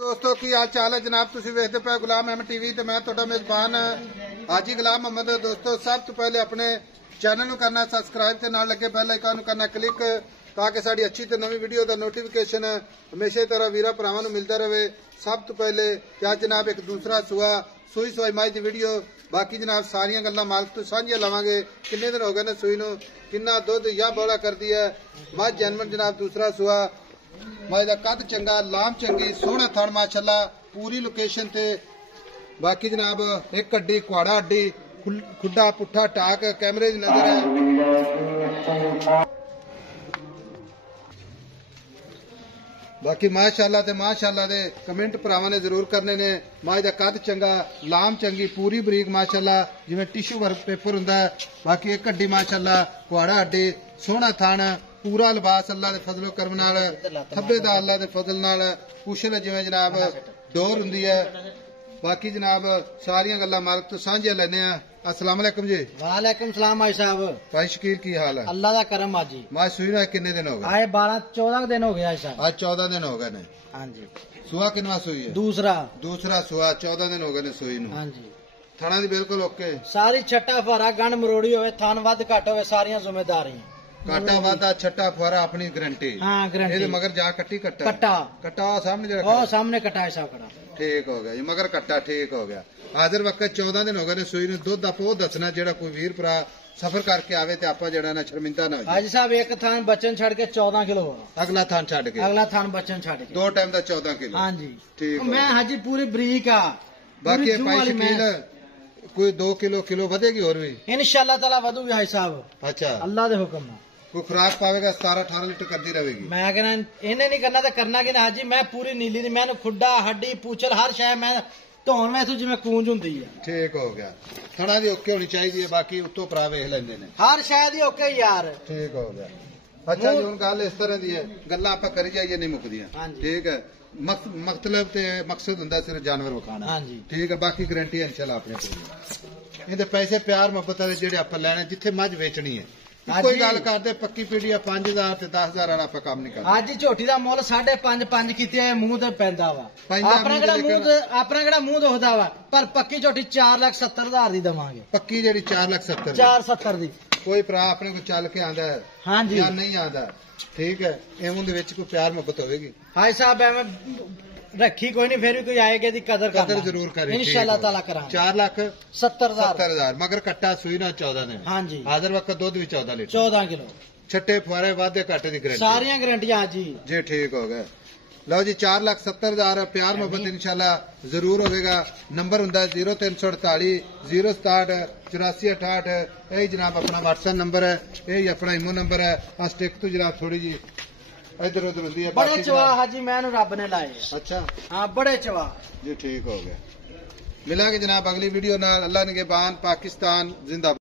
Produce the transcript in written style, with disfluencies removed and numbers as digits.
दोस्तों की हाल चाल है जनाब, तुम वेखते पे गुलाम अहमद टीवी ते मैं तुहाडा मेजबान हाजी गुलाम मोहम्मद। दोस्तों सब तो पहले अपने चैनल करना सबसक्राइब ते नाल लगे बैल आइकन करना क्लिक ताकि साड़ी अच्छी ते नवी वीडियो का नोटिफिकेशन हमेशा तरह वीरा भरावां नूं मिलता रहे। सब तो पहले क्या जनाब एक दूसरा सूई सवाई माई की वीडियो, बाकी जनाब सारिया गल्लां मालक तो साझियां लवांगे। किन्ने दिन हो गए ने सूई नूं, किन्ना दुध या बौला करती है मझ जन्मन जनाब दूसरा सूआ। मझ का कद चंगा, लाम चंगी, सोहना थण माशाअल्लाह पूरी लोकेशन ते। बाकी जनाब एक अड्डी कुआड़ा अड्डी खुड्डा पुट्ठा टाक कैमरे की नजर है। बाकी माशाअल्लाह ते माशाअल्लाह दे कमेंट भरावां ने जरूर करने ने। मां दा कद चंगा, लाम चंगी, पूरी बरीक माशाअल्लाह जिवें टिश्यू वर्क पेपर हुंदा है। बाकी एक अड्डी माशाअल्लाह कुआड़ा अड्डी सोहना थण पूरा लिबास अल्लाह दे फजलो करम नाल खब्बे दा अल्लाह दे फजल नाल कुशल जिवें जनाब डोर हुंदी है। बाकी जनाब सारियां गल्लां मालक तो साझियां लैने आ। अस्सलाम वालेकुम जी। वालेकुम सलाम भाई साहब। भाई शकील की हाल है? अल्लाह दा करम आज जी। मां सुई ना कितने दिन हो गए? आए 12-14 दिन हो गए आज साहब। आज 14 दिन हो गए ने। हां जी। सुआ किनवा सुई है? दूसरा सुआ 14 दिन हो गए ने सुई नूं। हां जी। थाना दी बिल्कुल ओके। सारी छट्टा फरा गंड मरोड़ी होवे, थान वध घट होवे, सारियां जिम्मेदारियां। काटा वादा छट्टा फुआरा अपनी गारंटी। हां गारंटी। ਇਹਦੇ ਮਗਰ ਜਾ ਕੱਟੀ ਕੱਟਾ ਕੱਟਾ ਸਾਹਮਣੇ ਜਿਹੜਾ ਉਹ ਸਾਹਮਣੇ ਕਟਾ ਹੈ ਸਾਹਬ ਖੜਾ। ਠੀਕ ਹੋ ਗਿਆ ਜੀ, ਮਗਰ ਕੱਟਾ ਠੀਕ ਹੋ ਗਿਆ। ਹਾਜ਼ਰ ਵਕਤ 14 ਦਿਨ ਹੋ ਗਏ ਨੇ ਸੂਈ ਨੂੰ। ਦੁੱਧ ਆਪਾਂ ਉਹ ਦੱਸਣਾ ਜਿਹੜਾ ਕੋਈ ਵੀਰ ਭਰਾ ਸਫਰ ਕਰਕੇ ਆਵੇ ਤੇ ਆਪਾਂ ਜਿਹੜਾ ਨਾ ਸ਼ਰਮਿੰਦਾ ਨਾ ਹੋ ਜਾਏ। ਹਾਜੀ ਸਾਹਿਬ ਇੱਕ ਥਾਨ ਬੱਚਨ ਛੱਡ ਕੇ 14 ਕਿਲੋ ਅਗਲਾ ਥਾਨ ਛੱਡ ਕੇ ਅਗਲਾ ਥਾਨ ਬੱਚਨ ਛੱਡ ਕੇ ਦੋ ਟਾਈਮ ਦਾ 14 ਕਿਲੋ। ਹਾਂਜੀ ਠੀਕ। ਮੈਂ ਹਾਜੀ ਪੂਰੀ ਬਰੀਕ ਆ। ਬਾਕੀ ਭਾਈ ਸ਼ਕੀਲ ਕੋਈ 2 ਕਿਲੋ ਵਧੇਗੀ ਹੋਰ ਵੀ ਇਨਸ਼ਾਅੱਲਾ ਤਾਲਾ ਵਧੂਗੀ ਹਾਜੀ ਸਾਹਿਬ। ਅੱਛਾ ਅੱਲਾਹ ਦੇ ਹੁਕਮ ਨਾਲ। कोई खुराक पावेगा 17-18 लीटर करती रहेगी। मैं कहना इन्हें नहीं करना तो करना कि हाजी मैं पूरी नीली दी मैंने खुड्डा हड्डी पूछल हर शय मैं धोन में जिवें कूंज हुंदी है। ठीक हो गया। थणा दी ओके होनी चाहिए, बाकी उत्तों भरा वेख लैंदे ने हर शय दी ओके यार। ठीक हो गया। अच्छा जी हुण गल इस तरह दी है, गल्लां आपां करी जाइए नहीं मुकदियां। ठीक है, मतलब ते मकसद हुंदा सिर्फ जानवर विखाना। हां जी ठीक है। बाकी गारंटी इंशाल्लाह अपने कोल। इहदे पैसे प्यार मुहब्बत दे जेहड़े आपां लैणे जिथे मझ वेचनी है कोई गल करते पक्की पीढ़ी 5000 ते 10000 वाला आप काम नहीं करते। आज झोटी का मुल 5.5 कीते मूंह ते पैंदा वा। अपना केड़ा मूंह दुखदा वा, पर पक्की झोटी 4,70,000 दी देवांगे। पक्की जेड़ी 4,70,000 470 दी। कोई भरा अपने को चल के आंदा है हां जी या नहीं आंदा, ठीक है, एवं दे विच कोई प्यार मोहब्बत होवेगी। हाय साहब एवं रखी कोई नहीं, फिर भी कोई आएगा दी कदर जरूर करें इंशाअल्लाह ताला करा। 4,70,000 मगर कट्टा सुई ना 14 दिन। हां जी। हाजिर वक्त दूध भी 14 लीटर 14 किलो छट्टे फुआरे वादे घाटे दी गारंटी सारियां गारंटियां जी जी। ठीक हो गए। लो जी 4,70,000 प्यार मोहब्बत इंशाल्लाह जरूर होगा। नंबर हुंदा 0348 067 8468। यही जनाब अपना व्हाट्सएप नंबर है, यही अपना इमो नंबर है। आ स्टिक तो जनाब थोड़ी जी इधर उधर होती है। बड़े चवा हाजी मैनू रब ने लाए। अच्छा हाँ बड़े चवा जी। ठीक हो गया। मिलांगे जनाब अगली वीडियो नाल। अल्लाह निगहबान। पाकिस्तान जिंदाबाद।